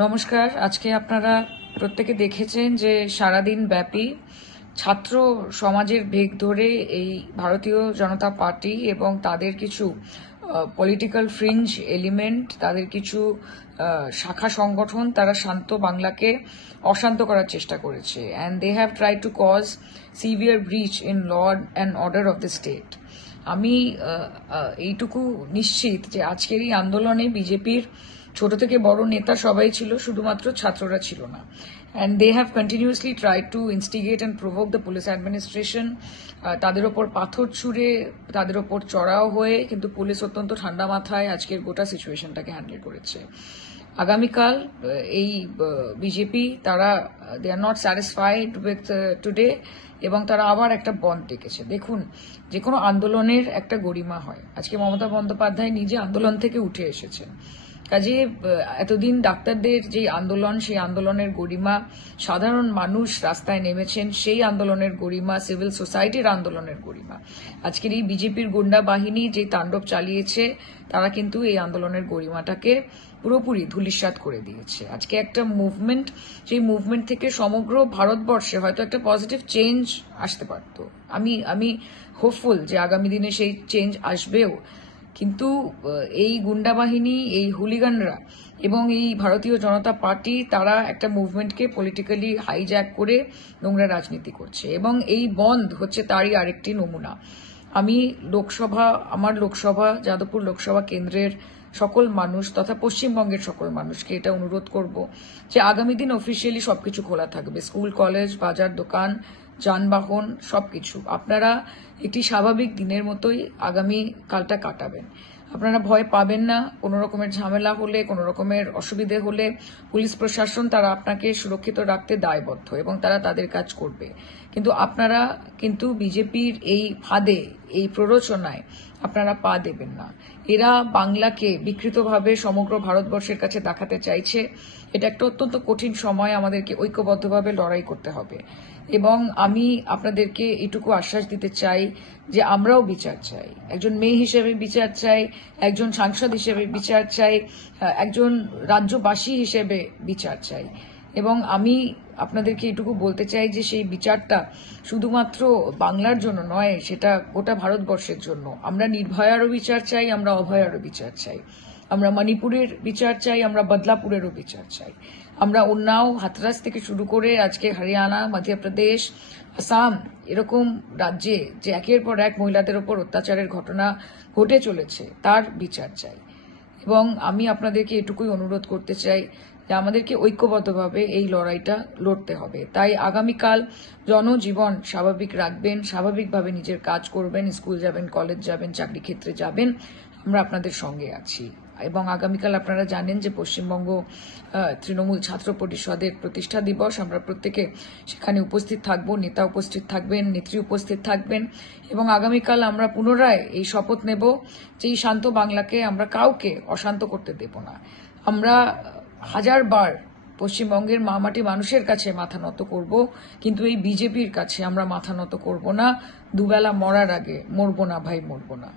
নমস্কার। আজকে আপনারা প্রত্যেকে দেখেছেন যে সারাদিন ব্যাপী ছাত্র সমাজের বেগ ধরে এই ভারতীয় জনতা পার্টি এবং তাদের কিছু পলিটিক্যাল ফ্রিঞ্জ এলিমেন্ট, তাদের কিছু শাখা সংগঠন, তারা শান্ত বাংলাকে অশান্ত করার চেষ্টা করেছে। And they have try to cause severe breach in law and order of the state. আমি এইটুকু নিশ্চিত যে আজকের এই আন্দোলনে বিজেপির ছোট থেকে বড় নেতা সবাই ছিল, শুধুমাত্র ছাত্ররা ছিল না। And they have continuously tried to instigate and provoke the police administration. তাদের ওপর পাথর ছুঁড়ে, তাদের ওপর চড়াও হয়ে, কিন্তু পুলিশ অত্যন্ত ঠান্ডা মাথায় আজকের গোটা সিচুয়েশনটাকে হ্যান্ডেল করেছে। আগামীকাল এই বিজেপি তারা they are not satisfied with today, এবং তারা আবার একটা বন্ধ ডেকেছে। দেখুন, যে কোনো আন্দোলনের একটা গরিমা হয়। আজকে মমতা বন্দ্যোপাধ্যায় নিজে আন্দোলন থেকে উঠে এসেছেন। কাজে এতদিন ডাক্তারদের যে আন্দোলন, সেই আন্দোলনের গরিমা, সাধারণ মানুষ রাস্তায় নেমেছেন সেই আন্দোলনের গরিমা, সিভিল সোসাইটির আন্দোলনের গরিমা, আজকের এই বিজেপির গুন্ডা বাহিনী যে তাণ্ডব চালিয়েছে, তারা কিন্তু এই আন্দোলনের গরিমাটাকে পুরোপুরি ধূলিসাৎ করে দিয়েছে। আজকে একটা মুভমেন্ট, সেই মুভমেন্ট থেকে সমগ্র ভারতবর্ষে হয়তো একটা পজিটিভ চেঞ্জ আসতে পারত। আমি হোপফুল যে আগামী দিনে সেই চেঞ্জ আসবেও। কিন্তু এই গুন্ডা বাহিনী, এই হুলিগানরা এবং এই ভারতীয় জনতা পার্টি, তারা একটা মুভমেন্টকে পলিটিক্যালি হাইজ্যাক করে নোংরা রাজনীতি করছে, এবং এই বন্ধ হচ্ছে তারই আরেকটি নমুনা। আমি আমার লোকসভা, যাদবপুর লোকসভা কেন্দ্রের সকল মানুষ তথা পশ্চিমবঙ্গের সকল মানুষকে এটা অনুরোধ করব যে আগামী দিন অফিসিয়ালি সবকিছু খোলা থাকবে, স্কুল, কলেজ, বাজার, দোকান, যানবাহন, সবকিছু। আপনারা একটি স্বাভাবিক দিনের মতোই আগামী কালটা কাটাবেন। আপনারা ভয় পাবেন না। কোনো রকমের ঝামেলা হলে, কোনো রকমের অসুবিধে হলে পুলিশ প্রশাসন তারা আপনাকে সুরক্ষিত রাখতে দায়বদ্ধ, এবং তারা তাদের কাজ করবে। কিন্তু আপনারা কিন্তু বিজেপির এই ফাঁদে, এই প্ররোচনায় আপনারা পা দেবেন না। এরা বাংলাকে বিকৃতভাবে সমগ্র ভারতবর্ষের কাছে দেখাতে চাইছে। এটা একটা অত্যন্ত কঠিন সময়, আমাদেরকে ঐক্যবদ্ধভাবে লড়াই করতে হবে। এবং আমি আপনাদেরকে এটুকু আশ্বাস দিতে চাই যে আমরাও বিচার চাই, একজন মেয়ে হিসেবে বিচার চাই, একজন সাংসদ হিসেবে বিচার চাই, একজন রাজ্যবাসী হিসেবে বিচার চাই। এবং আমি আপনাদেরকে এটুকু বলতে চাই যে সেই বিচারটা শুধুমাত্র বাংলার জন্য নয়, সেটা গোটা ভারতবর্ষের জন্য। আমরা নির্ভয়ারও বিচার চাই, আমরা অভয়ারও বিচার চাই, আমরা মণিপুরের বিচার চাই, আমরা বদলাপুরেরও বিচার চাই। আমরা উন্নাও, হাথরাস থেকে শুরু করে আজকে হরিয়ানা, মধ্যপ্রদেশ, আসাম, এরকম রাজ্যে যে একের পর এক মহিলাদের ওপর অত্যাচারের ঘটনা ঘটে চলেছে, তার বিচার চাই। এবং আমি আপনাদেরকে এটুকুই অনুরোধ করতে চাই যে আমাদেরকে ঐক্যবদ্ধভাবে এই লড়াইটা লড়তে হবে। তাই আগামীকাল জনজীবন স্বাভাবিক রাখবেন, স্বাভাবিকভাবে নিজের কাজ করবেন, স্কুল যাবেন, কলেজ যাবেন, চাকরি ক্ষেত্রে যাবেন, আমরা আপনাদের সঙ্গে আছি। এবং আগামীকাল আপনারা জানেন যে পশ্চিমবঙ্গ তৃণমূল ছাত্র পরিষদের প্রতিষ্ঠা দিবস। আমরা প্রত্যেকে সেখানে উপস্থিত থাকব, নেতা উপস্থিত থাকবেন, নেত্রী উপস্থিত থাকবেন, এবং আগামীকাল আমরা পুনরায় এই শপথ নেব যে এই শান্ত বাংলাকে আমরা কাউকে অশান্ত করতে দেব না। আমরা হাজারবার পশ্চিমবঙ্গের মামাটি মানুষের কাছে মাথা নত করব, কিন্তু এই বিজেপির কাছে আমরা মাথা নত করব না। দুবেলা মরার আগে মরবো না ভাই, মরবো না।